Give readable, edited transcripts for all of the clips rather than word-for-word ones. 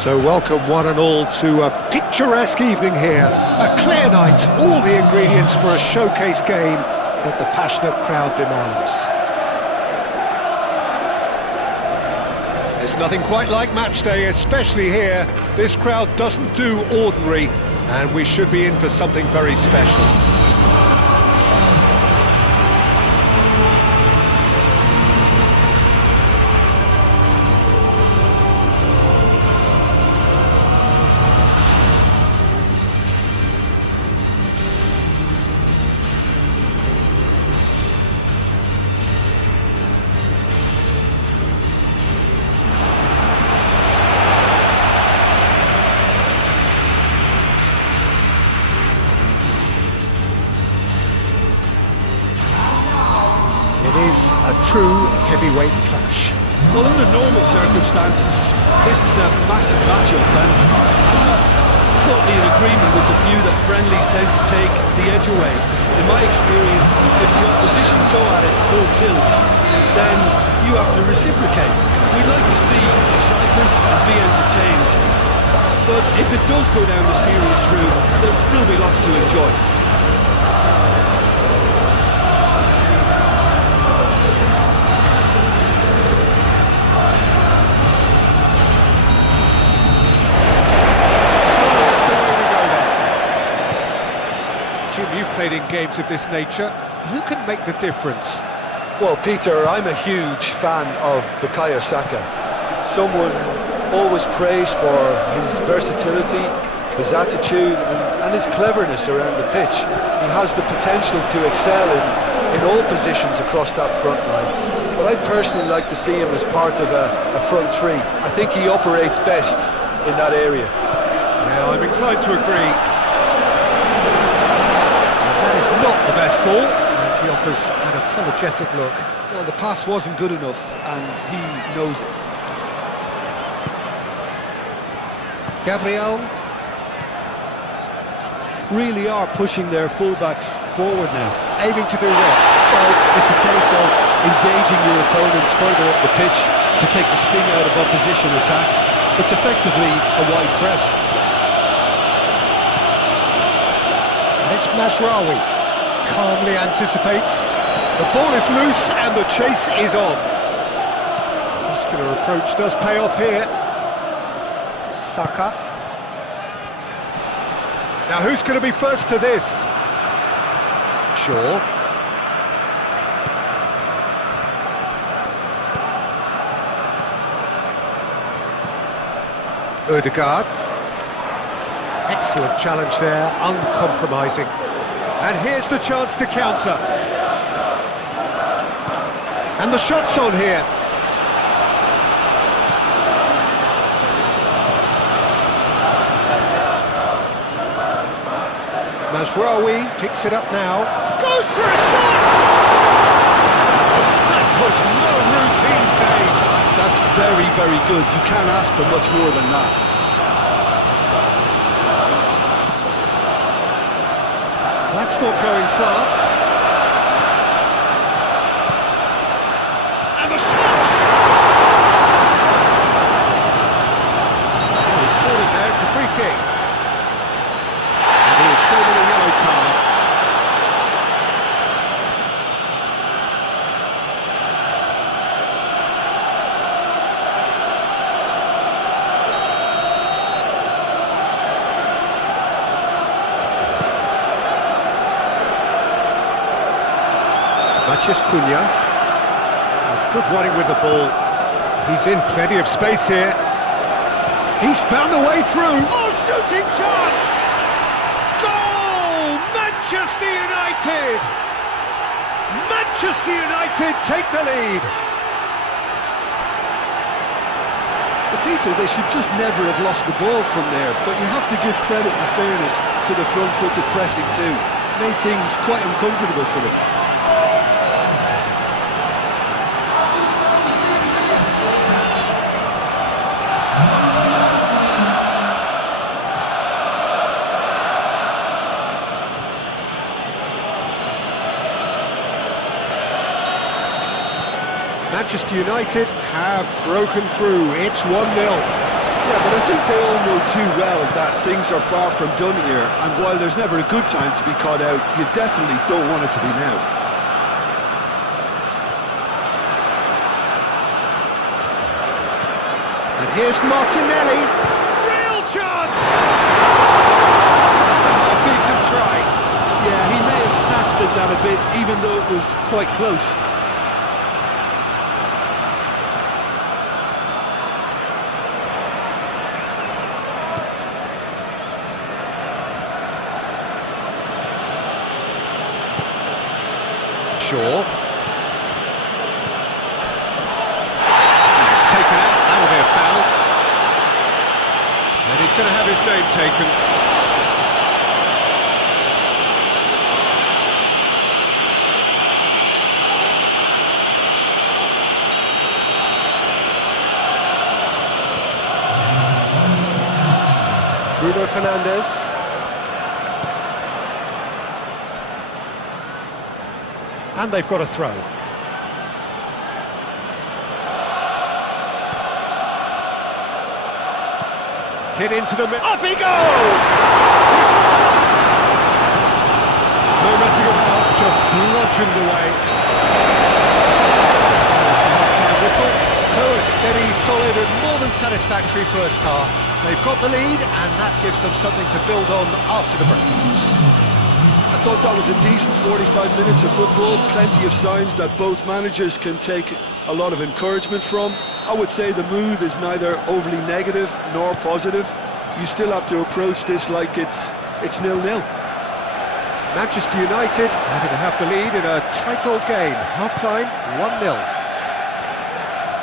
So welcome one and all to a picturesque evening here. A clear night, all the ingredients for a showcase game that the passionate crowd demands. There's nothing quite like match day, especially here. This crowd doesn't do ordinary, and we should be in for something very special. It is a true heavyweight clash. Well, under normal circumstances, this is a massive matchup, and I'm not totally in agreement with the view that friendlies tend to take the edge away. In my experience, if the opposition go at it full tilt, then you have to reciprocate. We'd like to see excitement and be entertained, but if it does go down the serious route, there'll still be lots to enjoy. You've played in games of this nature. Who can make the difference? Well, Peter, I'm a huge fan of Bukayo Saka. Someone always praised for his versatility, his attitude and his cleverness around the pitch. He has the potential to excel in all positions across that front line. But I'd personally like to see him as part of a front three. I think he operates best in that area. Yeah, I'm inclined to agree. Not the best ball, and he offers an apologetic look. Well, the pass wasn't good enough, and he knows it. Gabriel. Really are pushing their fullbacks forward now. Aiming to do what? Well, it's a case of engaging your opponents further up the pitch to take the sting out of opposition attacks. It's effectively a wide press. And it's Mazraoui. Calmly anticipates. The ball is loose and the chase is on. Muscular approach does pay off here. Saka. Now who's going to be first to this? Shaw. Odegaard. Excellent challenge there, uncompromising. And here's the chance to counter. And the shot's on here. Mazraoui picks it up now. Goes for a shot! That was no routine save. That's very, very good. You can't ask for much more than that. That's not going far. And the shot! Oh, he's caught it there, it's a free kick. And he is shown a yellow card. Cunha. He's good running with the ball. He's in plenty of space here. He's found a way through. Oh, shooting chance! Goal! Manchester United! Manchester United take the lead. But Peter, they should just never have lost the ball from there, but you have to give credit and fairness to the front-footed pressing too. Made things quite uncomfortable for them. Manchester United have broken through. It's 1-0. Yeah, but I think they all know too well that things are far from done here, and while there's never a good time to be caught out, you definitely don't want it to be now. And here's Martinelli. Real chance! That's a half-decent try. Yeah, he may have snatched at that a bit, even though it was quite close. Shaw. It's taken out, that'll be a foul. And he's going to have his name taken. Bruno Fernandes. And they've got a throw. Hit into the middle. Up he goes! Decent chance! No messing about, just bludgeoned away. There's the half-time whistle. So a steady, solid and more than satisfactory first half. They've got the lead and that gives them something to build on after the break. I thought that was a decent 45 minutes of football, plenty of signs that both managers can take a lot of encouragement from. I would say the mood is neither overly negative nor positive. You still have to approach this like it's 0-0. Manchester United having to have the lead in a tight-old game. Half-time, 1-0.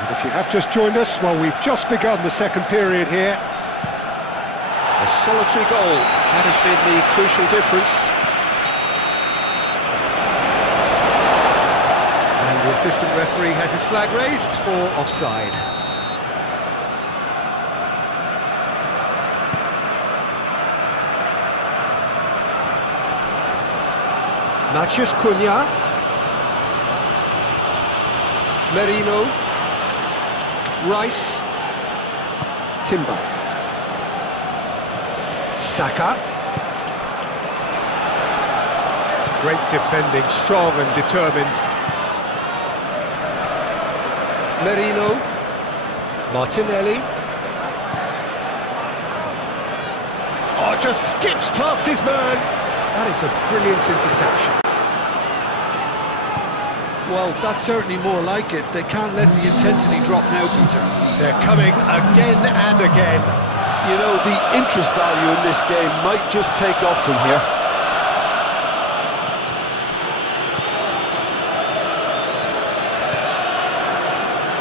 And if you have just joined us, well, we've just begun the second period here. A solitary goal, that has been the crucial difference. The assistant referee has his flag raised for offside. Matheus Cunha. Merino. Rice. Timber. Saka. Great defending, strong and determined. Merino, Martinelli. Oh, just skips past his man. That is a brilliant interception. Well, that's certainly more like it. They can't let the intensity drop now, Peter. They're coming again and again. You know, the interest value in this game might just take off from here.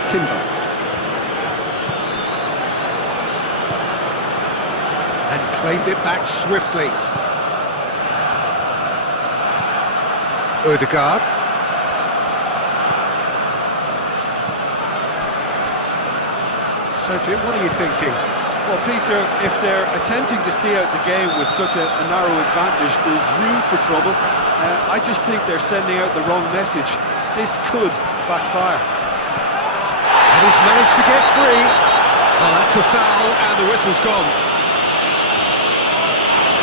Timber. And claimed it back swiftly. Ødegaard. So Jim, what are you thinking? Well, Peter, if they're attempting to see out the game with such a narrow advantage, there's room for trouble. I just think they're sending out the wrong message. This could backfire. And he's managed to get free. Oh, that's a foul, and the whistle's gone.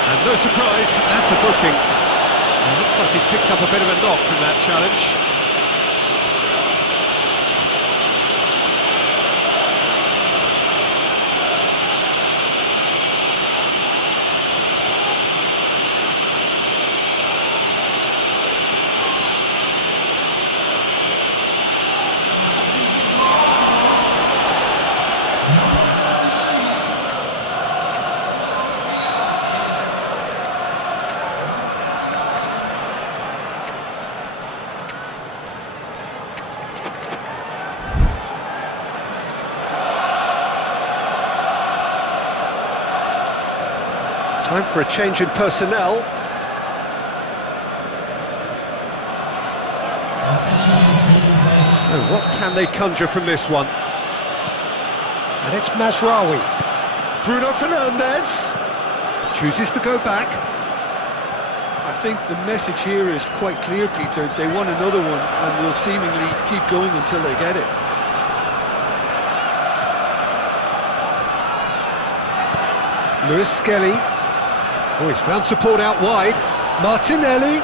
And no surprise, that's a booking. It looks like he's picked up a bit of a knock from that challenge. Time for a change in personnel. So what can they conjure from this one? And it's Mazraoui. Bruno Fernandes chooses to go back. I think the message here is quite clear, Peter. They want another one and will seemingly keep going until they get it. Lewis Skelly. Oh, he's found support out wide. Martinelli.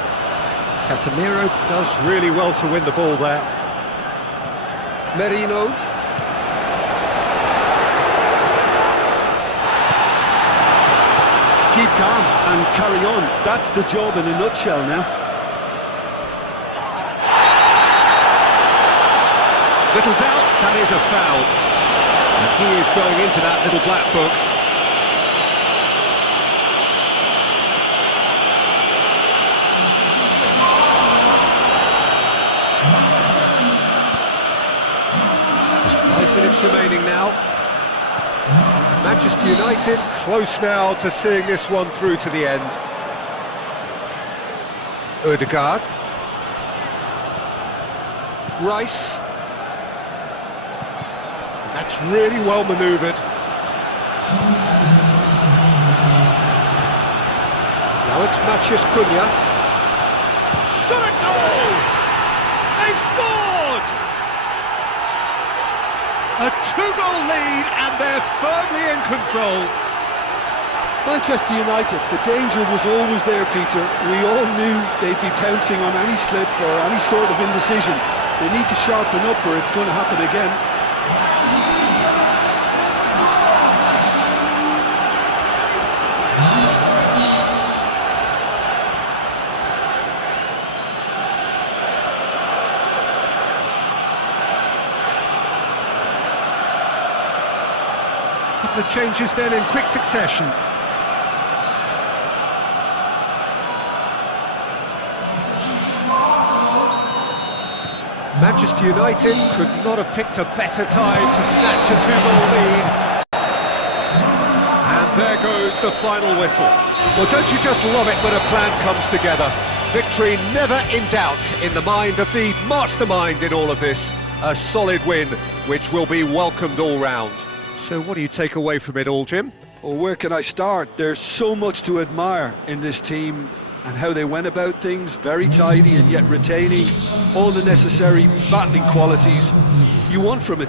Casemiro does really well to win the ball there. Merino. Keep calm and carry on. That's the job in a nutshell now. Little doubt, that is a foul. And he is going into that little black book. Just 5 minutes remaining now. Manchester United close now to seeing this one through to the end. Ødegaard. Rice. And that's really well manoeuvred. Now it's Matches Cunha. Shot a goal! They've scored! A 2-goal lead and they're firmly in control. Manchester United, the danger was always there, Peter. We all knew they'd be pouncing on any slip or any sort of indecision. They need to sharpen up or it's going to happen again. The changes then in quick succession. Manchester United could not have picked a better time to snatch a 2-goal lead. And there goes the final whistle. Well, don't you just love it when a plan comes together? Victory never in doubt in the mind of the mastermind in all of this. A solid win, which will be welcomed all round. So what do you take away from it all, Jim? Well, where can I start? There's so much to admire in this team and how they went about things, very tidy and yet retaining all the necessary battling qualities you want from a